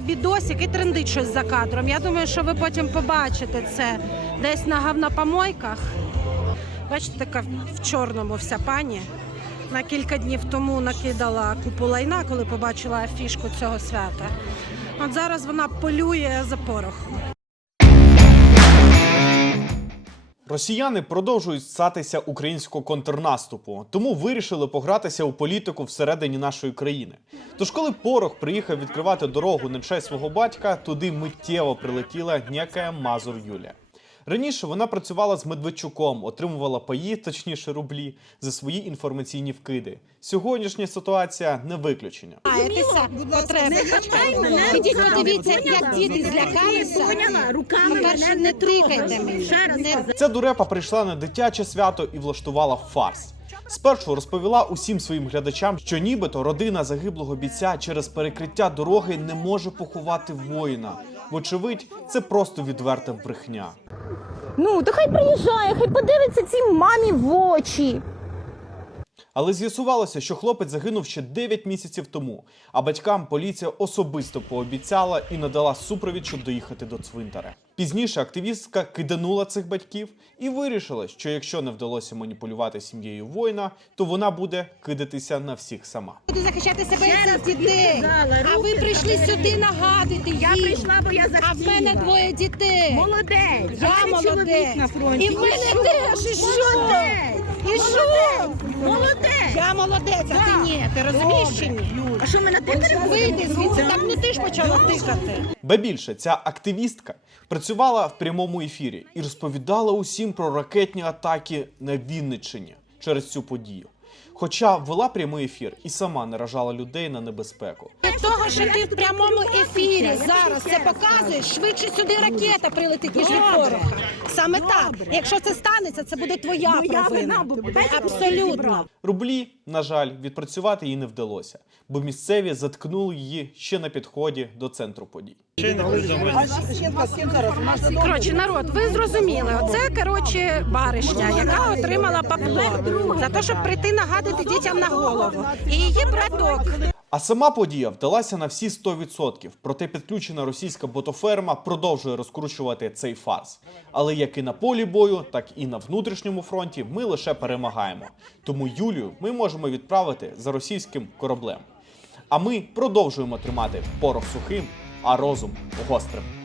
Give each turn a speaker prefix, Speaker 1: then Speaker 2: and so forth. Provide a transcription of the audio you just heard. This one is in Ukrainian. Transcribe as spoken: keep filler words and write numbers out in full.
Speaker 1: відосик і трендить щось за кадром. Я думаю, що ви потім побачите це десь на говнопомойках. Бачите, така в чорному вся пані. На кілька днів тому накидала купу лайна, коли побачила афішку цього свята. От зараз вона полює за порохом.
Speaker 2: Росіяни продовжують статися українського контрнаступу, тому вирішили погратися у політику всередині нашої країни. Тож коли Порох приїхав відкривати дорогу на честь свого батька, туди миттєво прилетіла ніяка Мазур Юлія. Раніше вона працювала з Медведчуком, отримувала паї, точніше рублі, за свої інформаційні вкиди. Сьогоднішня ситуація не виключення.
Speaker 1: Ідіть подивіться, як діти злякалися. По-перше, не тикайте мене.
Speaker 2: Ця дурепа прийшла на дитяче свято і влаштувала фарс. Спершу розповіла усім своїм глядачам, що нібито родина загиблого бійця через перекриття дороги не може поховати воїна. Вочевидь, це просто відверта брехня.
Speaker 3: Ну, то хай приїжджає, хай подивиться цій мамі в очі.
Speaker 2: Але з'ясувалося, що хлопець загинув ще дев'ять місяців тому, а батькам поліція особисто пообіцяла і надала супровід, щоб доїхати до цвинтаря. Пізніше активістка киданула цих батьків і вирішила, що якщо не вдалося маніпулювати сім'єю воїна, то вона буде кидатися на всіх сама.
Speaker 1: Буду захищати себе і цих дітей. А ви прийшли сюди нагадити їм.
Speaker 3: Я прийшла, бо я захотіла.
Speaker 1: А в мене двоє дітей.
Speaker 3: Молодець.
Speaker 1: Я
Speaker 3: А в мене
Speaker 1: молодець.
Speaker 3: чоловік на фронті.
Speaker 1: І в мене теж. І що? І що?
Speaker 3: Молодець.
Speaker 1: Я молодець, а ти ні. Ти розумієш чи ні?
Speaker 3: А що ми на ти
Speaker 1: Вийди звідси, так не ти ж почала тикати.
Speaker 2: Ба більше, ця активістка працювала в прямому ефірі і розповідала усім про ракетні атаки на Вінниччині через цю подію. Хоча вела прямий ефір і сама наражала людей на небезпеку.
Speaker 1: Від того, що ти в прямому ефірі зараз це показуєш, швидше сюди ракета прилетить, ніж від Пороха. Саме так. Якщо це станеться, це буде твоя провина. Абсолютно.
Speaker 2: Рублі, на жаль, відпрацювати їй не вдалося, бо місцеві заткнули її ще на підході до центру подій.
Speaker 1: Коротше, народ, ви зрозуміли, оце, коротше, баришня, яка отримала бабло за те, щоб прийти нагадати дітям на голову. І її браток.
Speaker 2: А сама подія вдалася на всі сто відсотків, проте підключена російська ботоферма продовжує розкручувати цей фарс. Але як і на полі бою, так і на внутрішньому фронті ми лише перемагаємо. Тому Юлію ми можемо відправити за російським кораблем. А ми продовжуємо тримати порох сухим, а розум гострим.